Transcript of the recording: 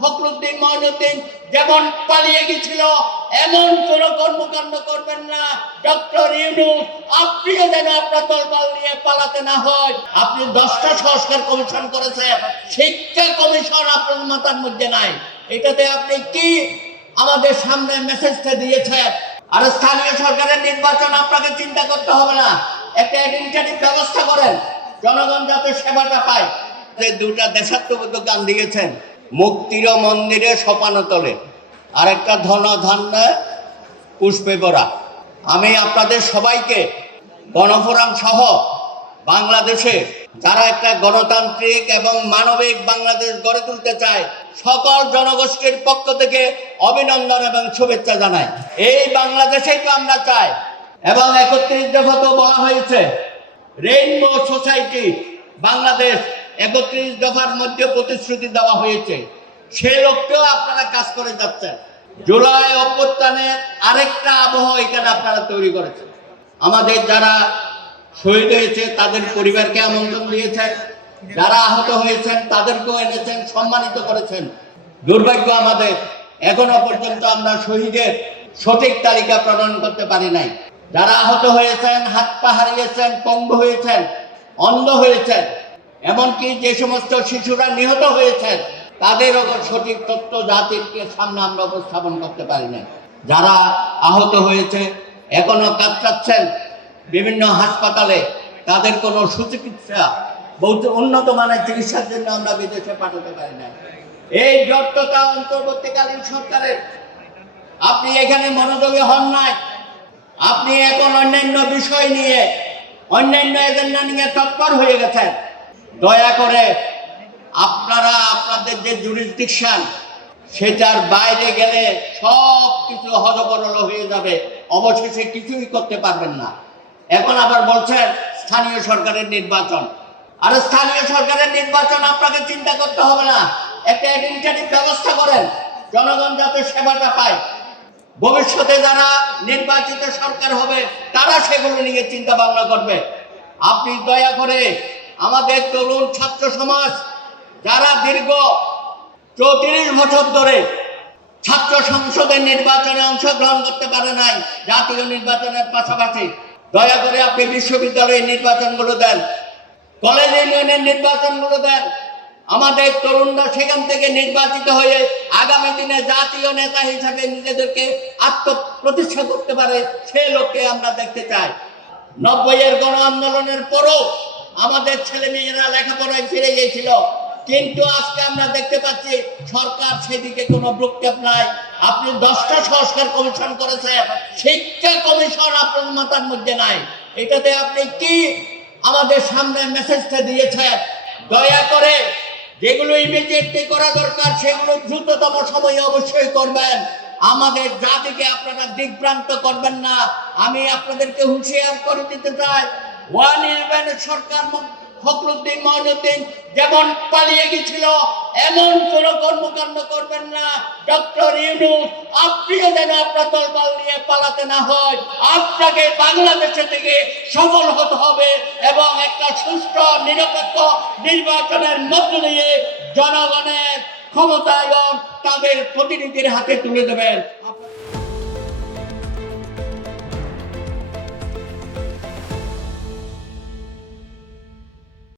ফখরুদ্দিন মহিনুদ্দিন যেমন পালিয়ে গেছিল, এমন কোন কর্মকাণ্ড করবেন না। ডক্টর ইউনুস, আপনিও যেন আপনার দলবল নিয়ে পালাতে না হয়। আপনি দশটা সংস্কার কমিশন করেছেন, শিক্ষা কমিশন আপনার মাথার মধ্যে নাই। এটাতে আপনি কি আমাদের সামনে মেসেজটা দিয়েছেন? আর স্থানীয় সরকারের নির্বাচন আপনাকে চিন্তা করতে হবে না। একটা অ্যাডমিনিস্ট্রেটিভ ব্যবস্থা করেন। জনগণ যাতে সেবাটা পায়। দুটা দেশাত্মবোধ গান দিয়েছেন। মুক্তির মন্দিরে সপানতলে আর একটা ধন ধান্য, পুষ্পে পরা আমি আপনাদের সবাইকে, গণফোরাম সহ বাংলাদেশে যারা একটা গণতান্ত্রিক এবং মানবিক বাংলাদেশ গড়ে তুলতে চায়, সকল জনগোষ্ঠীর পক্ষ থেকে অভিনন্দন এবং শুভেচ্ছা জানাই। এই বাংলাদেশেই তো আমরা চাই। এবং একত্রিশ দফা তো বলা হয়েছে। Rainbow society Bangladesh. একত্রিশ দফার মধ্যে প্রতিশ্রুতি দেওয়া হয়েছে। সে লক্ষ্যেও আপনারা কাজ করে যাচ্ছেন। জুলাই অভ্যুত্থানের আরেকটা আবহাওয়া এখানে আপনারা তৈরি করেছেন। আমাদের যারা শহীদ হয়েছে, তাদের পরিবারকে আমন্ত্রণ দিয়েছেন যারা আহত হয়েছেন, তাদেরকেও এনেছেন, সম্মানিত করেছেন। দুর্ভাগ্য আমাদের, এখনও পর্যন্ত আমরা শহীদের সঠিক তালিকা প্রণয়ন করতে পারি নাই। যারা আহত হয়েছেন, হাত পা হারিয়েছেন, পঙ্গু হয়েছেন, অন্ধ হয়েছেন এমনকি যে সমস্ত শিশুরা নিহত হয়েছেন তাদেরও সঠিক তথ্য জাতিকে সামনে আমরা উপস্থাপন করতে পারি না যারা আহত হয়েছে, এখনও কাতরাচ্ছেন বিভিন্ন হাসপাতালে, তাদের কোনো সুচিকিৎসা বহুত উন্নত মানের চিকিৎসার জন্য আমরা বিদেশে পাঠাতে পারি না এই জটটা অন্তর্বর্তীকালীন সরকারের, আপনি এখানে মনোযোগী হন নাই। আপনি এখন অন্যান্য বিষয় নিয়ে, অন্যান্য এজেন্ডা নিয়ে তৎপর হয়ে গেছেন। দয়া করে আপনারা আপনাদের যে জুরিসডিকশন সেটার বাইরে গেলে সব কিছু হজবরল হয়ে যাবে। অবশেষে কিছুই করতে পারবেন না। এখন আবার বলছেন, স্থানীয় সরকারের নির্বাচন। আর স্থানীয় সরকারের নির্বাচন আপনাকে চিন্তা করতে হবে না। একটা অ্যাডমিনিস্ট্রেটিভ ব্যবস্থা করেন। জনগণ যাতে সেবাটা পায়। ভবিষ্যতে যারা নির্বাচিত সরকার হবে, তারা সেগুলো নিয়ে চিন্তা ভাবনা করবে। আপনি দয়া করে আমাদের তরুণ ছাত্র সমাজ, যারা দীর্ঘ চৌত্রিশ বছর ধরে ছাত্র সংসদের নির্বাচনে অংশগ্রহণ করতে পারে নাই, জাতীয় নির্বাচনের পাশাপাশি। দয়া করে আপনি বিশ্ববিদ্যালয়ের নির্বাচনগুলো দেন, কলেজ ইউনিয়নের নির্বাচনগুলো দেন। আমাদের তরুণরা সেখান থেকে নির্বাচিত হয়ে আগামী দিনে জাতীয় নেতা হিসাবে নিজেদেরকে আত্মপ্রতিষ্ঠা করতে পারে, সে লোককে আমরা দেখতে চাই। নব্বইয়ের গণ আন্দোলনের পরও আমাদের ছেলে মেয়েরা লেখাপড়ায় ফিরে গিয়েছিল। কিন্তু আজকে আমরা দেখতে পাচ্ছি সরকার সেদিকে কোনো ভ্রুক্ষেপ নাই। আপনি দশটা সংস্কার কমিশন করেছেন, শিক্ষা কমিশন আপনার মাথার মধ্যে নাই। এটাতে আপনি কি আমাদের সামনে মেসেজটা দিয়েছেন? দয়া করে যেগুলো ইমিডিয়েটলি করা দরকার, সেগুলো দ্রুততম সময়ে অবশ্যই করবেন। আমাদের জাতিকে আপনারা দিগ্ভ্রান্ত করবেন না। আমি আপনাদেরকে হুঁশিয়ার করে দিতে চাই ওয়ান সরকার ফখরুদ্দিন যেমন পালিয়ে গেছিল, এমন কোন কর্মকাণ্ড করবেন না। ডক্টর আপনিও যেন আপনার দলবল নিয়ে পালাতে না হয়। আপনাকে বাংলাদেশে থেকে সফল হতে হবে এবং একটা সুষ্ঠু নিরপেক্ষ নির্বাচনের মধ্য দিয়ে জনগণের ক্ষমতায়ন তাদের প্রতিনিধির হাতে তুলে দেবেন।